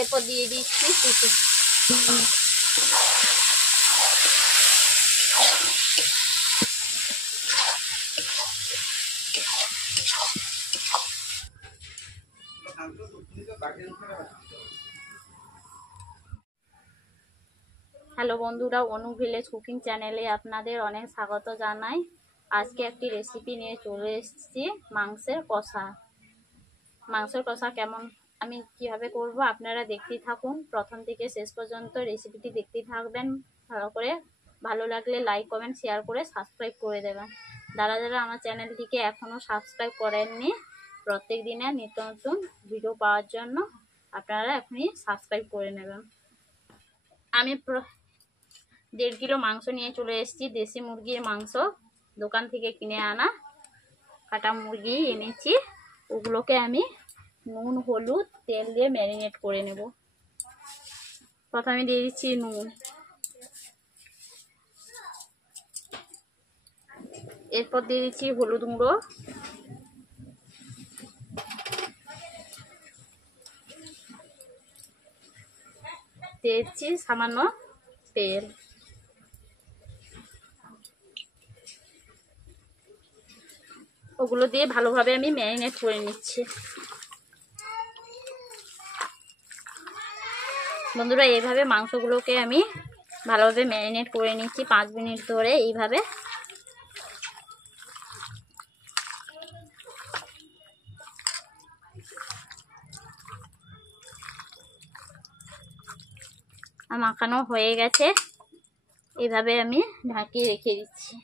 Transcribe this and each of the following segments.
এরপর দিয়ে দিচ্ছি টিসু। হ্যালো বন্ধুরা, অনু ভিলেজ কুকিং চ্যানেলে আপনাদের অনেক স্বাগত জানাই। আজকে একটি রেসিপি নিয়ে চলে এসেছি, মাংসের কষা। মাংসের কষা কেমন আমি কিভাবে করব আপনারা দেখতেই থাকুন, প্রথম থেকে শেষ পর্যন্ত রেসিপিটি দেখতেই থাকবেন ভালো করে। ভালো লাগলে লাইক কমেন্ট শেয়ার করে সাবস্ক্রাইব করে দেবেন। যারা যারা আমার চ্যানেলটিকে এখনও সাবস্ক্রাইব করেননি, প্রত্যেক দিনের নিত্য নতুন ভিডিও পাওয়ার জন্য আপনারা এখনই সাবস্ক্রাইব করে নেবেন। আমি 1.5 কিলো মাংস নিয়ে চলে এসেছি, দেশি মুরগির মাংস, দোকান থেকে কিনে আনা কাটা মুরগি এনেছি। ওগুলোকে আমি নুন হলুদ তেল দিয়ে ম্যারিনেট করে নেব। প্রথমে দিয়ে দিচ্ছি নুন, এরপর দিয়ে দিচ্ছি হলুদ গুঁড়ো, দিয়ে দিচ্ছি সামান্য তেল। ওগুলো দিয়ে ভালোভাবে আমি ম্যারিনেট করে নিচ্ছি। বন্ধুরা, এইভাবে মাংসগুলোকে আমি ভালোভাবে ম্যারিনেট করে নিচ্ছি 5 মিনিট ধরে। এইভাবে মাখানো হয়ে গেছে, এইভাবে আমি ঢাকিয়ে রেখে দিচ্ছি।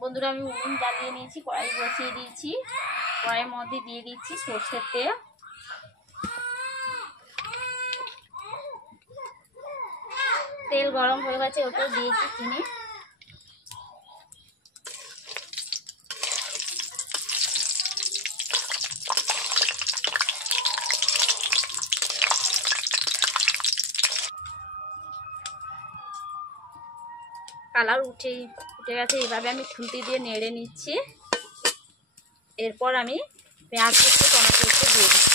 বন্ধুরা, আমি উনুন জ্বালিয়ে নিয়েছি, কড়াই বসিয়ে দিয়েছি। কড়াইয়ের মধ্যে দিয়ে দিচ্ছি সরষের তেল। তেল গরম হয়ে গেছে, ওটা দিয়েছি চিনি। কালার উঠে গেছে, এইভাবে আমি খুন্তি দিয়ে নেড়ে নিচ্ছি। এরপর আমি পেঁয়াজ কুচি টমেটো কুচি দিয়ে দিচ্ছি।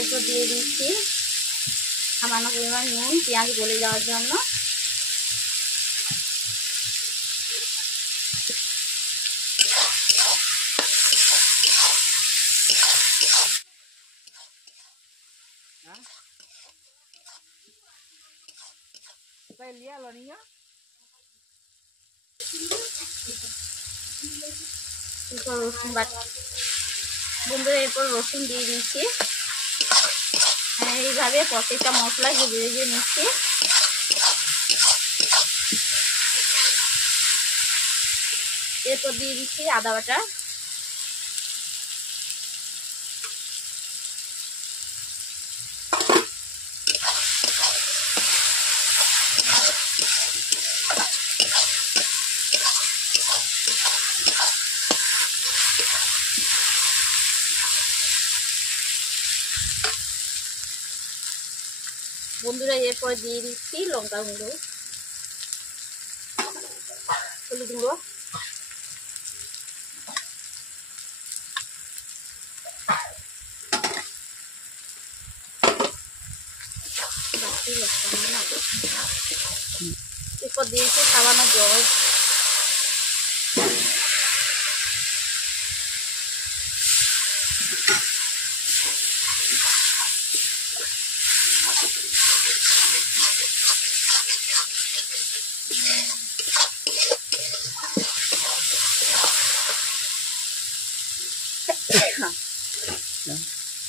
এরপর দিয়ে দিচ্ছি সামান্য পরিমাণ নুন, পেঁয়াজ গলে যাওয়ার জন্য। এরপর রসুন বাটা, বন্ধুরা এরপর রসুন দিয়ে দিচ্ছি। এইভাবে প্রত্যেকটা মশলা ভেজে ভেজে নিচ্ছি। এরপর দিয়ে দিচ্ছি আদা বাটা, বন্ধুরা এরপর দিয়ে দিচ্ছি লঙ্কা গুঁড়ো, হলুদ গুঁড়ো, এরপর দিয়েছি সামান্য জল।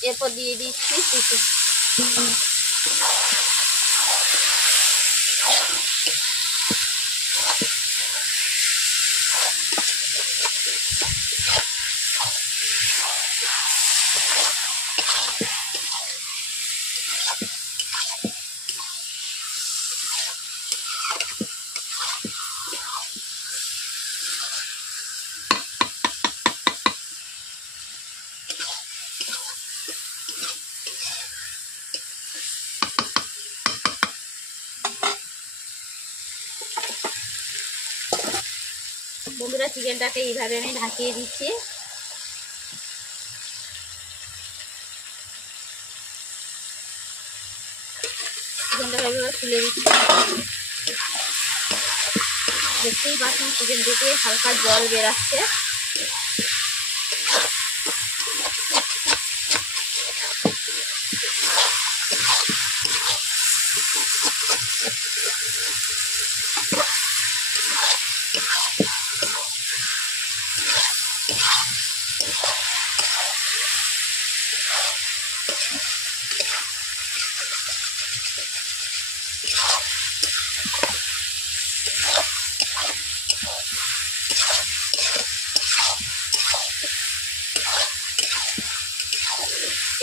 এরপর দিয়ে দিচ্ছি টিসু। বন্ধুরা চিকেনটাকে এইভাবে আমি ঢাকিয়ে দিচ্ছি। চিকেনটাকে এইভাবে তুলে দিচ্ছি। দেখতেই পাচ্ছেন চিকেন থেকে হালকা জল বেরাচ্ছে।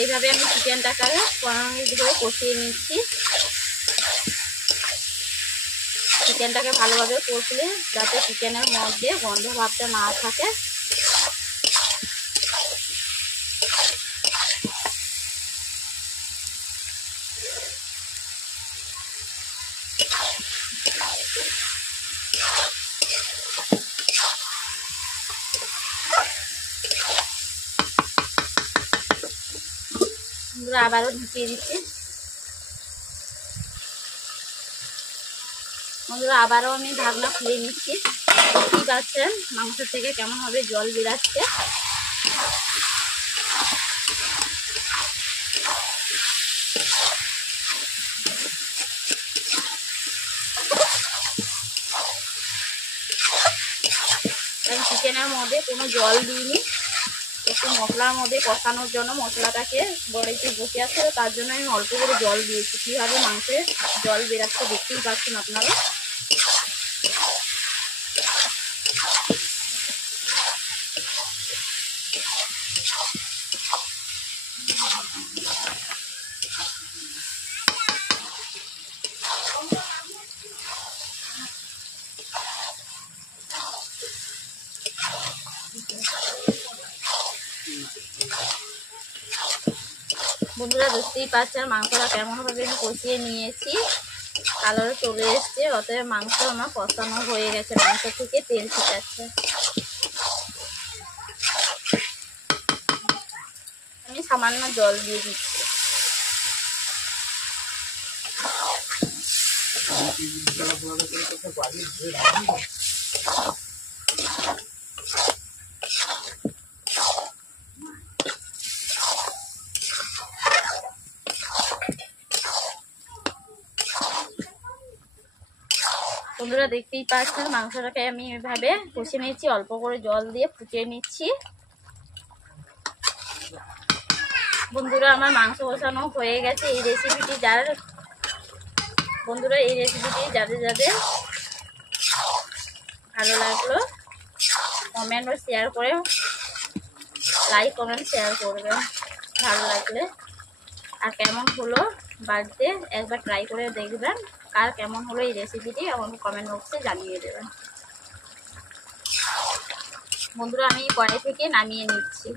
এইভাবে আমি চিকেনটাকে 15 মিনিট ধরে কষিয়ে নিচ্ছি। চিকেনটাকে ভালোভাবে কষলে যাতে চিকেনের মধ্যে গন্ধ ভাবটা না থাকে। আবারও ঢুকিয়ে দিচ্ছি। বন্ধুরা আবারও আমি ঢাকনা খুলে নিচ্ছি। দেখতেই পাচ্ছেন মাংস থেকে কেমন ভাবে জল বেরাচ্ছে। আমি চিকেনের মধ্যে কোনো জল দিইনি, একটু মশলার মধ্যে কষানোর জন্য মশলাটাকে বড়াইতে বসে আসছে, তার জন্য আমি অল্প করে জল দিয়েছি। কীভাবে মাংসে জল বেরাচ্ছে দেখতেই পাচ্ছেন আপনারা। বন্ধুরা দেখতেই পাচ্ছেন মাংসটা কেমনভাবে আমি কষিয়ে নিয়েছি, কালার চলে এসছে। অতএব মাংস আমার কষানো হয়ে গেছে, মাংস থেকে তেল ছিটাচ্ছে। আমি সামান্য জল দিয়ে দিচ্ছি। বন্ধুরা দেখতেই পাচ্ছেন মাংসটাকে আমি এভাবে কষে নিচ্ছি, অল্প করে জল দিয়ে ফুটিয়ে নিচ্ছি। বন্ধুরা আমার মাংস কষানো হয়ে গেছে। এই রেসিপিটি যাদের ভালো লাগলো কমেন্ট ও শেয়ার করে, লাইক কমেন্ট শেয়ার করবেন ভালো লাগলে। আর কেমন হলো বাড়িতে একবার ট্রাই করে দেখবেন। কার কেমন হলো এই রেসিপিটি আমাকে কমেন্ট বক্সে জানিয়ে দেবেন। বন্ধুরা আমি কড়াই থেকে নামিয়ে নিচ্ছি।